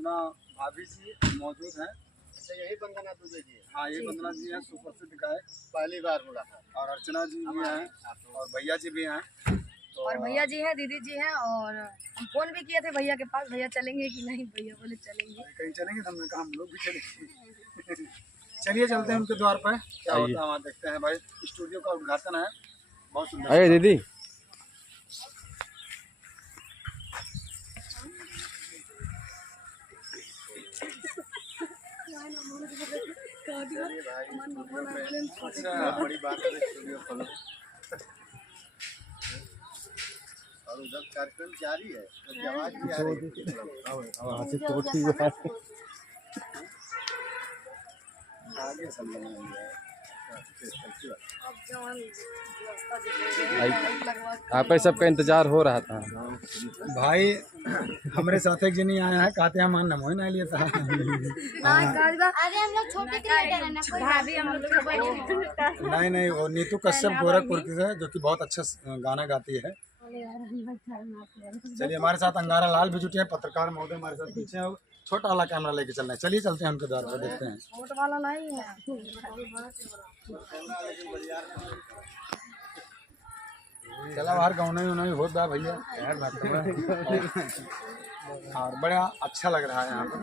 वंदना भाभी जी मौजूद हैं। यही वंदना दुबे जी? हाँ, ये वंदना जी हैं, सुप्रसिद्ध गायक, पहली बार मुलाकात। और अर्चना जी भी हैं और भैया जी भी हैं। तो और भैया जी हैं, दीदी जी हैं, और हम फोन भी किए थे भैया के पास, भैया चलेंगे कि नहीं, भैया बोले चलेंगे। कहीं चलेंगे तो हमने कहा हम लोग भी चलेंगे। चलिए चलते हैं उनके द्वार पर, क्या होता है वहाँ देखते हैं। भाई स्टूडियो का उद्घाटन है, बहुत सुंदर। अरे दीदी अच्छा, बड़ी बात है स्टूडियो खोलो। और उधर कार्यक्रम जारी है, तो आवाज भी आ रही है। आगे सब आप ही सबका इंतजार हो रहा था। भाई हमारे साथ एक जनी आया है, कहते हैं मान नमो ना लिए था। अरे हम लोग छोटे क्रिएटर हैं ना, भाभी हम लोग नहीं नहीं, वो नीतू कश्यप गोरखपुर की है, जो कि बहुत अच्छा गाना गाती है। चलिए हमारे साथ अंगारा लाल भी जुटे हैं, पत्रकार महोदय हमारे साथ पीछे हैं। छोटा वाला कैमरा लेके चलना है, चलिए चलते हैं उनके द्वार पर, देखते हैं। छोट वाला नहीं है। चला बाहर गाँव ही होत बा भैया, और बड़ा अच्छा लग रहा है यहाँ पर।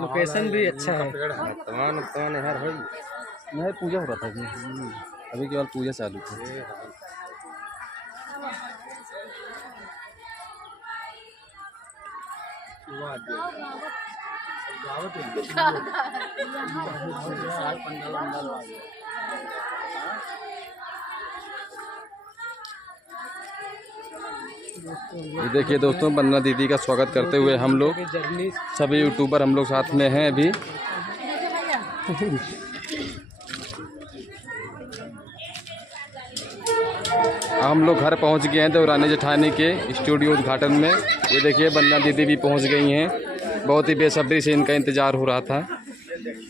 लोकेशन भी अच्छा है, पेड़ है। तमाम यार है। नहीं पूजा हो रहा था अभी केवल पूजा चालू थी। ये देखिए दोस्तों, वंदना दीदी का स्वागत करते हुए हम लोग सभी यूट्यूबर हम लोग साथ में हैं अभी। हम लोग घर पहुंच गए हैं देवरानी जेठानी के स्टूडियो उद्घाटन में। ये देखिए वंदना दीदी भी पहुंच गई हैं, बहुत ही बेसब्री से इनका इंतज़ार हो रहा था।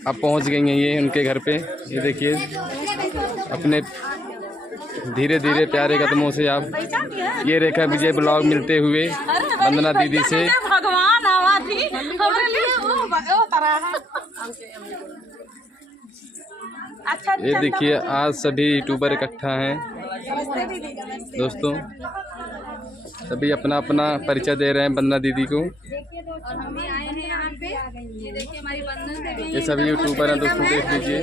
अब पहुंच गई हैं ये उनके घर पे। ये देखिए अपने धीरे धीरे प्यारे कदमों से आप ये रेखा विजय ब्लॉग मिलते हुए वंदना दीदी से। भगवान आवा थी ये देखिए आज सभी यूट्यूबर इकट्ठा हैं दोस्तों, सभी अपना अपना परिचय दे रहे हैं वंदना दीदी को। और हम भी आए हैं यहाँ पे, ये देखिए हमारी वंदन देवी। ये सभी यूट्यूबर हैं दोस्तों, देख लीजिए।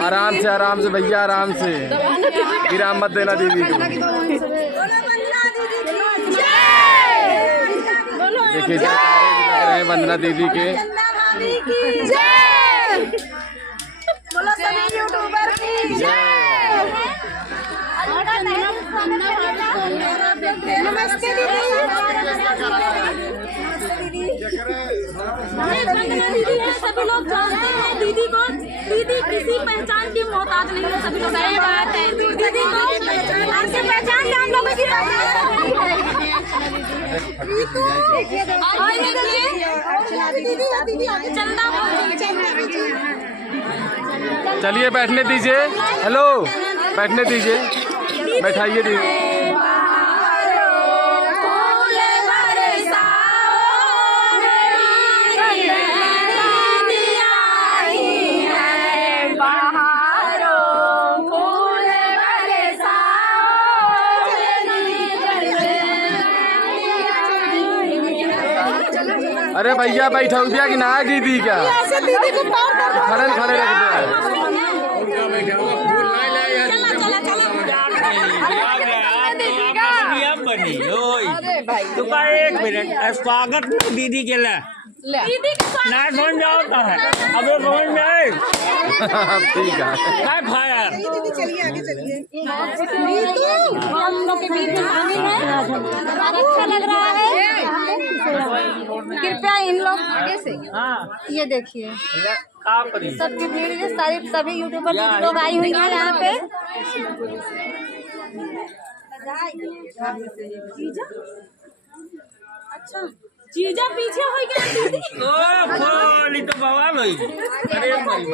आराम से भैया, आराम से, विराम मत देना दीदी को। देखिए जा रहे हैं वंदना दीदी के। नमस्ते दीदी। दीदी है, सभी लोग जानते हैं दीदी को। दीदी किसी पहचान की मोहताज नहीं है, सभी लोग। सही बात है, दीदी को आपसे पहचान के हम लोगों की चंदा। चलिए बैठने दीजिए, हेलो बैठने दीजिए, बैठाइए दीदी। अरे भैया बैठा दिया कि ना दीदी का खड़े खड़े रख दे। तुका एक मिनट स्वागत दीदी के लिए ना सुन जाओ तो है, अबे सुन जाए। ठीक है फायर चलिए आगे चलिए। हम लोग के बीच में आने हैं, अच्छा लग रहा है। कृपया इन लोग आगे से ये देखिए, सबकी भीड़ है, सारी सभी यूट्यूबर लोग आई हुई हैं यहाँ पे। अच्छा जीजा पीछे हो गया दीदी। ओ खोली तो बवाल हुई। अरे भाई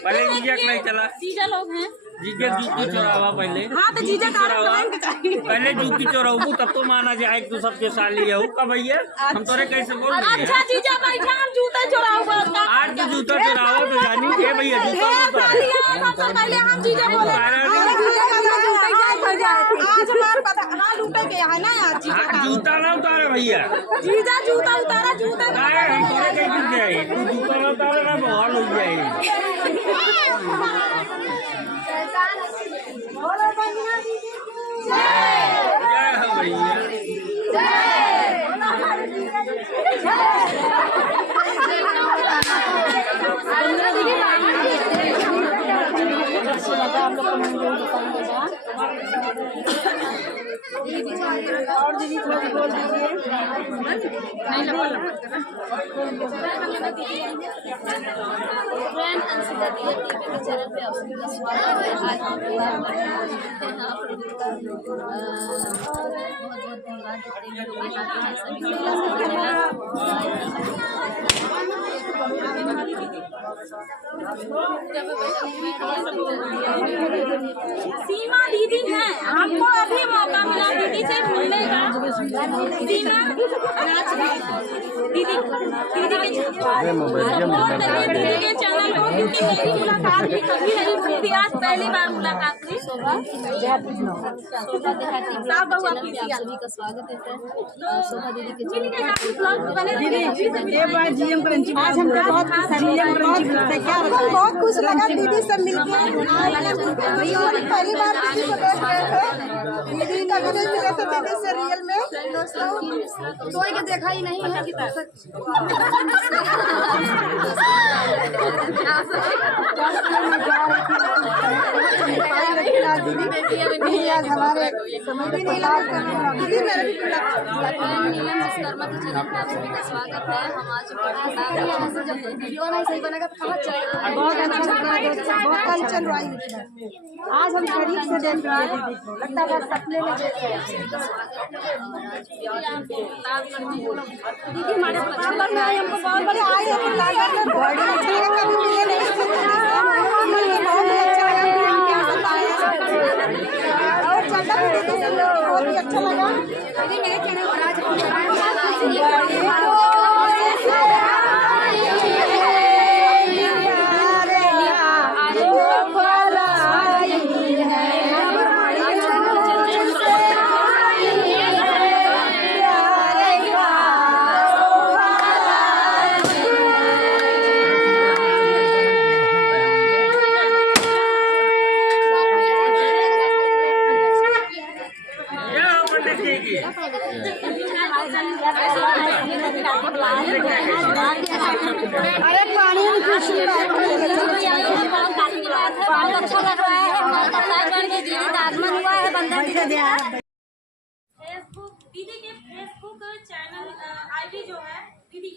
पहले जीजा नहीं चला। जीजा लोग हैं जीजा जूती चोरावा पहले। हाँ तो जीजा पहले जूती चोराऊ तब तो माना जाए तू सबके साली है का भैया। हम तोरे कैसे बोल रहे हैं? अच्छा जीजा बैठा हम जूता चोराऊंगा। आज तो जूता चोरावा तो जानी के भैया सबसे पहले हम जीजा बोले आज हमारे पता हाँ लूटे के है ना आज जूता ना उतारे भैया। जीजा जूता उतारा जूता हम तोरे कैसे जाए तू जूता ना उतारे ना बवाल हो जाए। जय हो भैया। और दीदी थोड़ी बोल दीजिए। फ्रेंड अंशिका टीवी के चैनल पे आप सभी का स्वागत है। आज हम बहुत बहुत धन्यवाद देते हैं लोग यहाँ पे सभी सीमा दीदी है हमको अभी मौका मिला दीदी से मिलने का। सीमा दीदी दीदी के चैनल को क्योंकि मेरी मुलाकात भी कभी नहीं हुई थी, आज पहली बार मुलाकात हुई। शोभा देहाती ब्लॉग चैनल पे आप सभी का स्वागत है फ्रेंड। शोभा दीदी के आज हम बहुत बहुत खुश लगा दीदी सब मिलकर। पहली बार दीदी को देख रहे थे, दीदी का वीडियो मिला था दीदी से रियल में कोई के देखा ही नहीं है कि आज हमारे समझ भी नहीं लगा दीदी मेरे भी नीलम विश्वकर्मा के चैनल पे आप सभी का स्वागत है। हम आज जब वीडियो नहीं सही बनेगा तो कहाँ चलेगा। बहुत अच्छा लगा, बहुत कल्चर रहा आज हम करीब से देख रहे हैं दीदी को, लगता है सपने में देख रहे हैं। दीदी हमारे पसंद में हमको बहुत बड़े आए हैं लाइव में बहुत अच्छा लगा, कभी मिले नहीं बहुत अच्छा लगा और चंदा दीदी से बहुत ही अच्छा लगा। दीदी मेरे चैनल पर आज अरे पानी में कुछ बहुत अच्छा लग रहा है। हमारे दीदी का आगमन हुआ है बंदर फेसबुक दीदी के फेसबुक चैनल आईडी जो है दीदी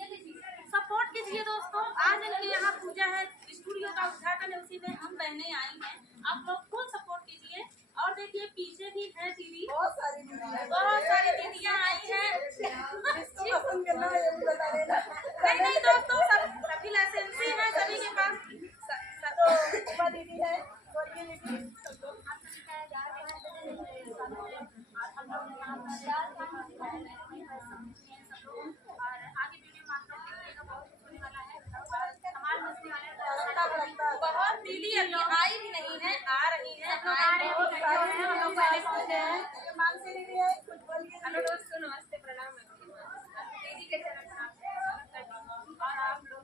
सपोर्ट कीजिए दोस्तों। आज इनके यहाँ पूजा है, स्टूडियो का उद्घाटन है, उसी में हम बहनें आई हैं। आप लोग फुल सपोर्ट कीजिए। और देखिए पीछे भी है दीदी, बहुत सारी दीदियाँ आई हैं। नहीं दोस्तों सभी लाइसेंसी है, सभी के पास दीदी है बहुत दीदी अभी आई भी नहीं है, आ रही है। हेलो दोस्तों, नमस्ते प्रणाम। दीदी के चैनल पर और आप लोग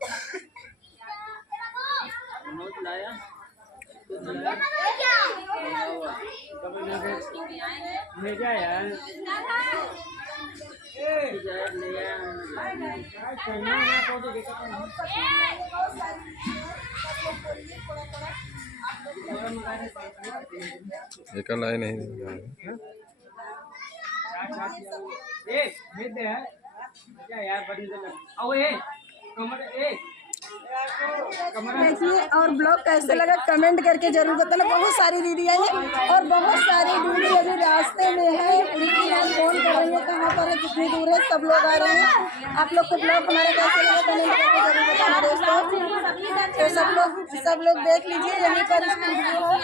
भेजा यार एक लाइन नहीं भेज दे यार बड़ी आओ ए कमर ए देखिए और ब्लॉग कैसे लगा कमेंट करके जरूर बताना। बहुत सारी दीदी आई है और बहुत सारी दीदी अभी रास्ते में है, उनकी हम फोन करेंगे कहाँ पर है, कितनी दूर है, सब लोग आ रहे हैं। आप लोग को ब्लॉग हमारा कैसे लगा कमेंट करके जरूर बताना दोस्तों। तो सब लोग देख लीजिए, यहीं पर स्टूडियो है।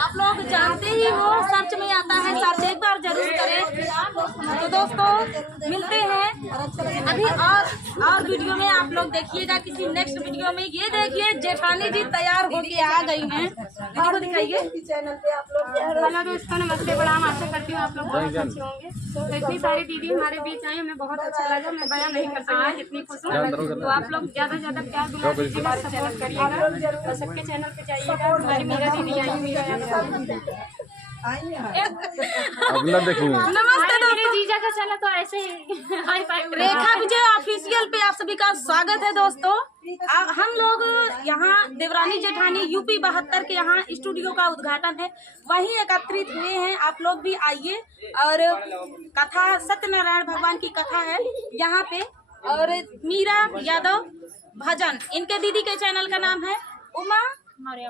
आप लोग जानते ही हो, सर्च में आता है, सर्च एक बार जरूर करें। तो दोस्तों मिलते हैं अभी और वीडियो में। आप लोग देखिएगा किसी नेक्स्ट वीडियो में। ये देखिए जेठानी जी तैयार होके आ गई हैं, दीदी को दिखाइए। चैनल पे आप लोग हेलो दोस्तों, नमस्ते, प्रणाम। आशा करती हूँ आप लोग बहुत अच्छे होंगे। तो इतनी सारी दीदी हमारे बीच आई, हमें बहुत अच्छा लगा। मैं बयान नहीं कर सकती कितनी खुश हूँ। तो आप लोग ज्यादा से ज्यादा प्यार दुआ दीजिएगा, सपोर्ट करिएगा और सबके चैनल पे जाइएगा। हमारी मीरा दीदी आई, मीरा अपना देखिए। नमस्ते दोस्तों, जीजा का चैनल तो ऐसे ही हाई फाई। रेखा विजय ऑफिशियल पे आप सभी का स्वागत है दोस्तों। हम लोग यहाँ देवरानी जेठानी यूपी 72 के यहाँ स्टूडियो का उद्घाटन है, वहीं एकत्रित हुए हैं। आप लोग भी आइए। और कथा सत्यनारायण भगवान की कथा है यहाँ पे। और मीरा यादव भजन, इनके दीदी के चैनल का नाम है उमा मौर्य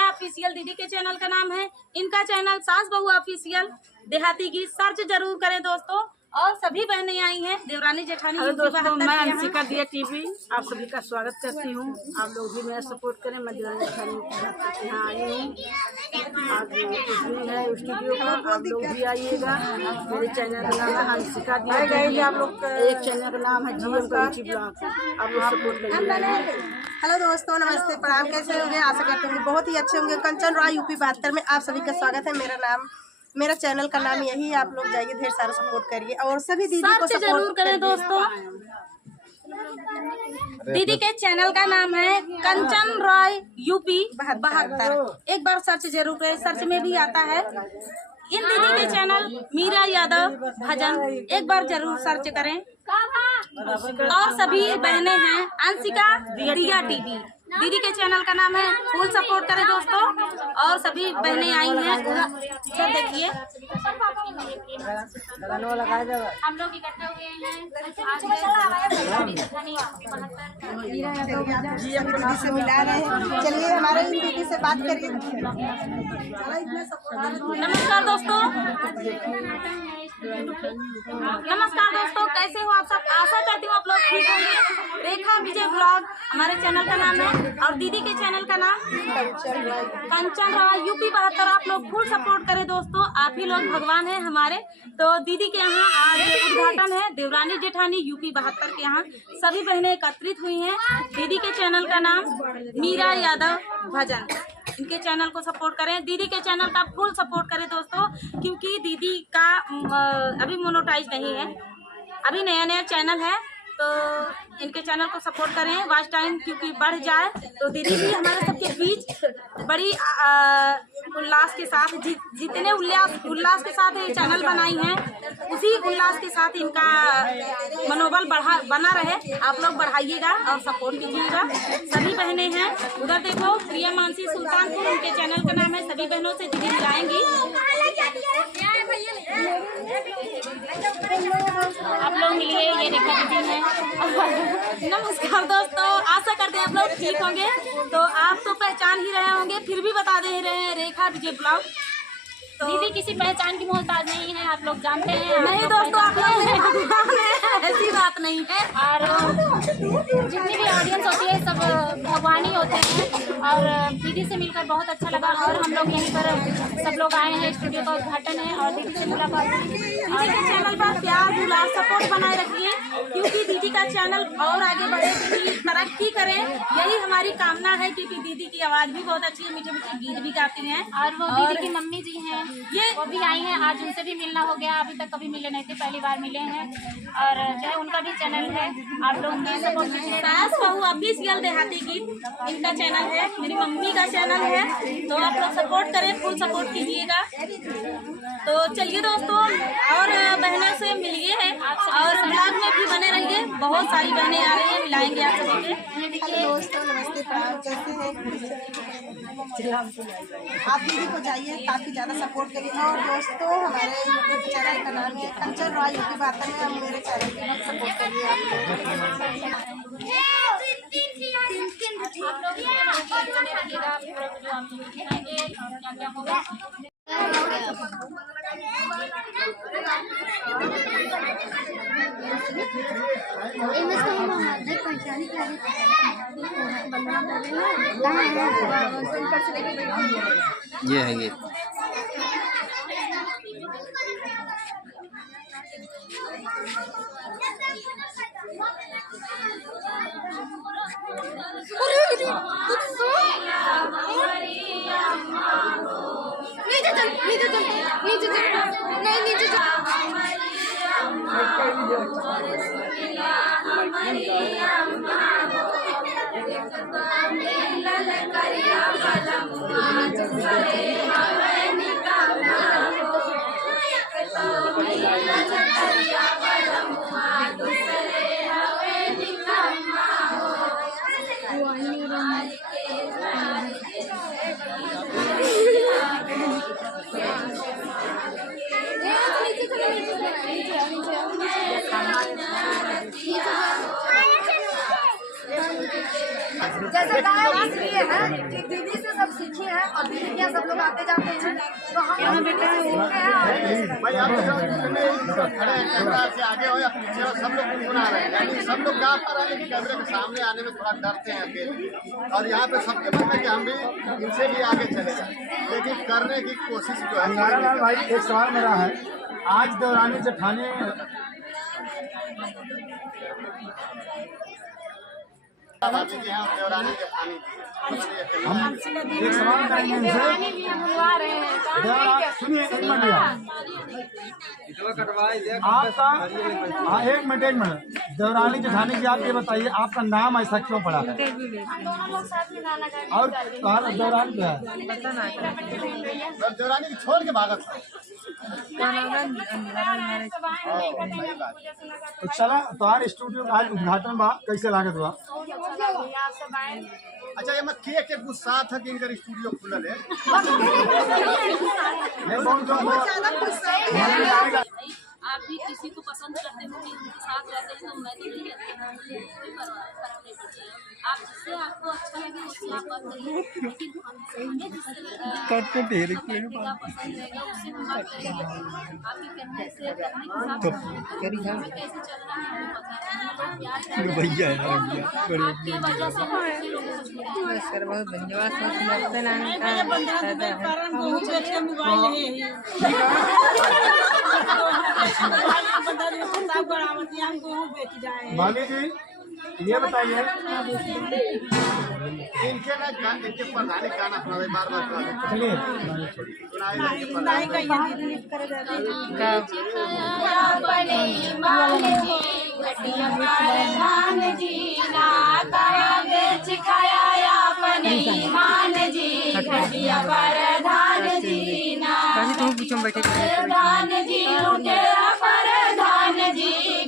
ऑफिशियल, दीदी के चैनल का नाम है। इनका चैनल सास बहू ऑफिशियल देहाती गीत, सर्च जरूर करें दोस्तों। और सभी बहनें आई हैं देवरानी जेठानी। दोस्तों मैं अंशिका दिया टीवी आप सभी का स्वागत करती हूँ। आप लोग भी मेरा सपोर्ट करें। मैं देवरानी जेठानी यहाँ आई हूँ, आज है स्टूडियो का, आप लोग भी आइएगा। मेरे चैनल का नाम है अंशिका दिया। आप लोग एक चैनल का नाम है जीवन का ब्लॉग, आप लोग सपोर्ट करिएगा। हेलो दोस्तों, नमस्ते, प्रणाम। कैसे होंगे? आशा करते होंगे बहुत ही अच्छे होंगे। कंचन रॉय यूपी 72 में आप सभी का स्वागत है। मेरा चैनल का नाम यही है। आप लोग जाइए, ढेर सारा सपोर्ट करिए और सभी दीदी को सर्च जरूर करें दोस्तों। दीदी के चैनल का नाम है कंचन रॉय यूपी 72। एक बार सर्च जरूर करें, सर्च में भी आता है। इन दीदी के चैनल मीरा यादव भजन, एक बार जरूर सर्च करें। और सभी बहनें हैं अंशिका दिया टीवी, दीदी के चैनल का नाम है। फुल सपोर्ट करें दोस्तों। और सभी बहनें आई हैं, उधर देखिए। हम लोग इकट्ठे हुए हैं जी अभी दीदी से मिला रहे हैं। चलिए हमारे इन दीदी से बात करिए। नमस्कार दोस्तों, कैसे हो आप सब? आशा करती हूँ आप लोग ठीक होंगे। रेखा विजय ब्लॉग हमारे चैनल का नाम है और दीदी के चैनल का नाम कंचन रॉय यूपी 72। आप लोग फुल सपोर्ट करें दोस्तों, आप ही लोग भगवान हैं हमारे। तो दीदी के यहाँ आज उद्घाटन है देवरानी जेठानी यूपी 72 के यहाँ। सभी बहनें एकत्रित हुई हैं। दीदी के चैनल का नाम मीरा यादव भजन, इनके चैनल को सपोर्ट करें। दीदी के चैनल का फुल सपोर्ट करें दोस्तों, क्योंकि दीदी का अभी मोनेटाइज नहीं है, अभी नया नया चैनल है। तो इनके चैनल को सपोर्ट करें, वॉच टाइम क्योंकि बढ़ जाए। तो दीदी भी हमारे सबके बीच बड़ी उल्लास के साथ, जितने उल्लास के साथ ये चैनल बनाई हैं, उसी उल्लास के साथ इनका मनोबल बना रहे। आप लोग बढ़ाइएगा और सपोर्ट कीजिएगा। सभी बहनें हैं, उधर देखो प्रिया मानसी सुल्तानपुर, उनके चैनल का नाम है। सभी बहनों से दीदी मिलाएंगी। आप लोग मिलिए, ये रेखा दीदी है। नमस्कार दोस्तों, आशा करते हैं आप लोग ठीक होंगे। तो आप तो पहचान ही रहे होंगे, फिर भी बता दे रहे हैं, रेखा विजय ब्लॉग। तो दीदी किसी पहचान की मोहताज नहीं है, आप लोग जानते हैं। नहीं दोस्तों, आप लोग ऐसी बात नहीं है। और जितनी भी ऑडियंस होती है सब भगवान ही होते हैं। और दीदी से मिलकर बहुत अच्छा लगा। और हम लोग यहीं पर सब लोग आए हैं, स्टूडियो का उद्घाटन है और दीदी से मुलाकात हुई। दीदी के चैनल पर प्यार दुलार सपोर्ट बनाए रखिए, क्योंकि दीदी का चैनल और आगे बढ़े, दीदी तरक्की करें, यही हमारी कामना है। क्योंकि दीदी की आवाज़ भी बहुत अच्छी है, मीठे मीठे गीत भी गाती हैं। और वो दीदी की मम्मी जी हैं, वो भी आई हैं। आज उनसे भी मिलना हो गया, अभी तक कभी मिले नहीं थे, पहली बार मिले हैं। और जो है उनका भी चैनल है, आप लोग भी सपोर्ट कीजिए। सास बहू ऑफिशियल देहाती गीत, इनका चैनल है। मेरी मम्मी का चैनल है, तो आप लोग सपोर्ट करें, फुल सपोर्ट कीजिएगा। तो चलिए दोस्तों, और बहनों से मिलिए और ब्लॉग में भी बने रहिए। बहुत सारी बहनें आ रही हैं, मिलाएंगे आप सभी से। दोस्तों नमस्ते, प्रणाम। कैसे हैं? आप दीदी को जाइए, काफ़ी ज़्यादा सपोर्ट करिए। और दोस्तों हमारे यूट्यूब चैनल का नाम है कंचन रॉय यूपी बातें में, आप मेरे चैनल के बहुत सपोर्ट करिए ये है ये जैसे गाय इसलिए है कि दीदी से सब सीखे हैं और दीदी के यहाँ सब लोग आते जाते हैं तो हम यहाँ बेटा सीखते हैं। भाई आप खड़े हैं, कैमरा से आगे हो या पीछे हो, सब लोग गुनगुना रहे हैं। यानी सब लोग गा पा रहे हैं, कैमरे के सामने आने में थोड़ा डरते हैं अकेले। और यहाँ पे सबके मन में कि हम भी इनसे भी आगे चले जाए, लेकिन करने की कोशिश जो है। नारायण भाई, एक सवाल मेरा है, आज दौरानी जेठानी बाबा जी के यहाँ देवरानी जेठानी हम एक सवाल करेंगे इनसे। सुनिए एक मिनट, आपका हाँ एक मिनट देवरानी जेठानी की आप ये बताइए आपका नाम ऐसा क्यों पड़ा है? और देवरानी क्या है? देवरानी छोड़ के भागत तो चला तुम्हारे स्टूडियो का आज उद्घाटन बा, कैसे लागत हुआ? अच्छा ये मैं के गुस्सा था कि इनका स्टूडियो खुलल है। आप भी किसी को पसंद करते हो कि उनके साथ रहते हैं तो मैं तो नहीं रहती हूँ, कोई फर्क नहीं पड़ता है। आप जिससे आपको अच्छा लगे उससे आप बात करिए, लेकिन हमें जिससे पसंद रहेगा उससे हम बात करेंगे। आपके करने से करने के साथ हमें कैसे चलना है हमें पता है, प्यार भैया आपके वजह से हम लोगों को छुड़ाएंगे। बहुत धन्यवाद। माली जी ये बताइए, इनके ना इनके प्रधानिक गाना सुना दे, बार बार चलिए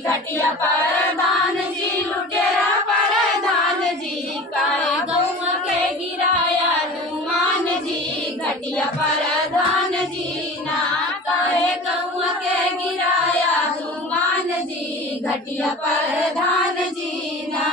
घटिया परधान जी लुटेरा परधान जी काहे गौवा के गिराया लुमान जी। घटिया परधान जी ना काहे गौवा के गिराया लुमान जी। घटिया परधान जी ना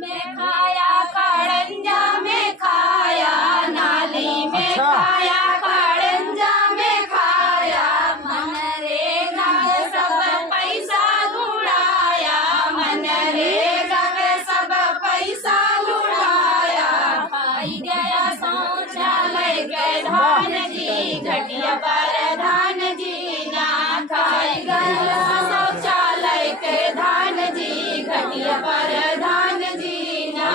में खाया कारंजा में खाया नाली में खाया कारंजा में खाया मनरेगा सब पैसा लुटाया मनरेगा में सब पैसा लुटाया। खाई गया शौचालय के धान जी। घटिया परधान जी ना खाई गया शौचालय के धान जी। घटिया परधान जी ना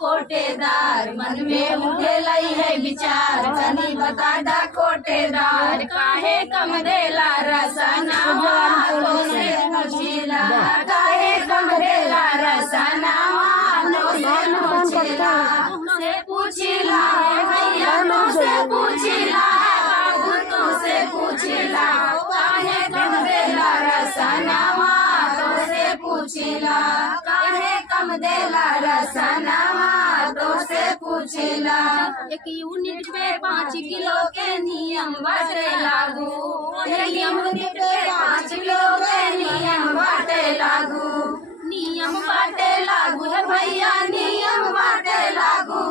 कोटेदार मन में उठे लाई है विचार तनी बता दा कोटेदार काहे कम देला रसना तो से पूछिला काहे कम देला रसना से पूछिला भैया तो से पूछिला बाबू तो से पूछिला काहे कम देला रसना तो से पूछिला काहे कम देला रसनावा तो से पूछेला। 1 यूनिट पे 5 किलो के नियम बाटे लागू। 1 यूनिट पे 5 किलो के नियम बाटे लागू। नियम बाटे लागू है भैया, नियम बाटे लागू।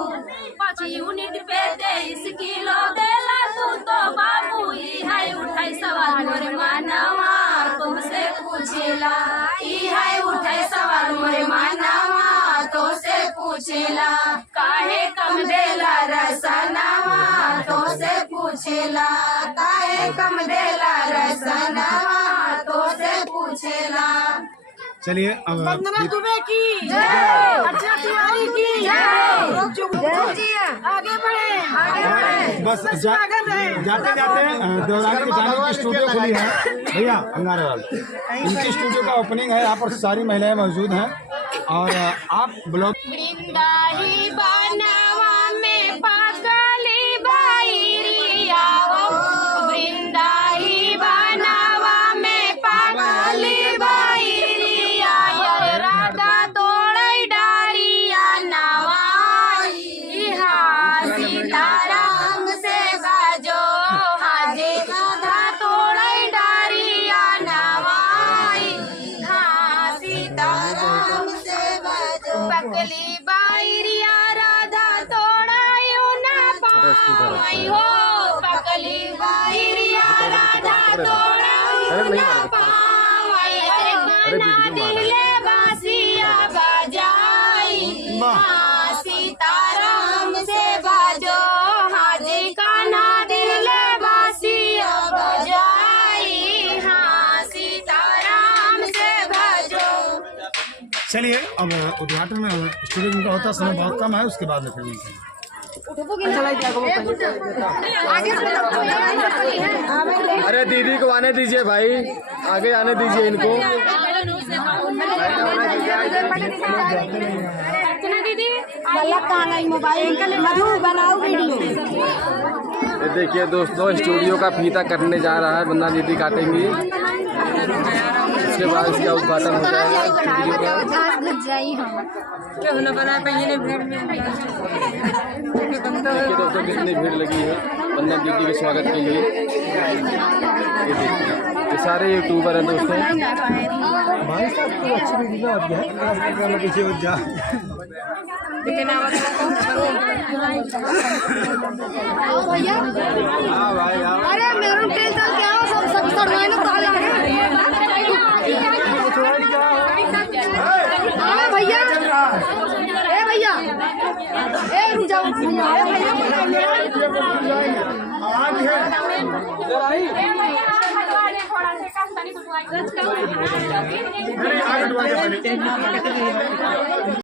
5 यूनिट पे 23 किलो देला तू तो बाबू। ई है उठाई सवाल मोरे मानवा तुमसे पूछेला। ई है उठाई सवाल मोरे मानवा तो से पूछेला। काहे कम देला रसनावा तो से पूछेला। काहे कम देला रसनावा तो से पूछेला। चलिए अब वंदना दुबे की जय, अर्चना तिवारी की जय। आगे बढ़े, आगे बढ़े। बस जाते जाते देवरानी की जाने की स्टूडियो खुली है भैया अंगारेवाल, इनकी स्टूडियो का ओपनिंग है। यहाँ पर सारी महिलाएं मौजूद हैं और आप ब्लॉग वृंदाही बनवा में पागली बाईरिया हो। वृंदाही बनवा में पागली बाईरिया ये राधा तोड़ै डारिया नवाई। इहा सीताराम से बाजो हाजे राधा तोड़ै डारिया नवाई। हाँ सीताराम से बाजो पकली बाईरिया राधा तोड़ायो ना पाई हो। पकली बाईरिया राधा तोड़ायो ना पाई। गाना दिले बासिया बजाई। हाँ सीताराम से बाजो हाजी काना दिले बासिया बजाई। हाँ सीताराम से बाजो। चलिए अब उद्घाटन में स्टूडियो जिनका होता समय बहुत कम है, उसके बाद में फिर मिलते हैं। अरे दीदी को आने दीजिए भाई, आगे आने दीजिए इनको। दीदी मोबाइल मधु बनाओ वीडियो। ये देखिए दोस्तों, स्टूडियो का फीता करने जा रहा है, वंदना दीदी काटेंगी। उसके बाद इसका उद्घाटन हो जाएगा। देखिए दोस्तों कितनी भीड़ लगी है वंदना दीदी के स्वागत के लिए। ये देखिए ये सारे यूट्यूबर हैं दोस्तों। भाई साहब तो अच्छी वीडियो आती है, पीछे हो जा। हाँ भाई अरे मेरे टेंशन क्या हो, सब सरवाई ना कहा लगे। भैया ए भैया ए रुक जाओ भैया।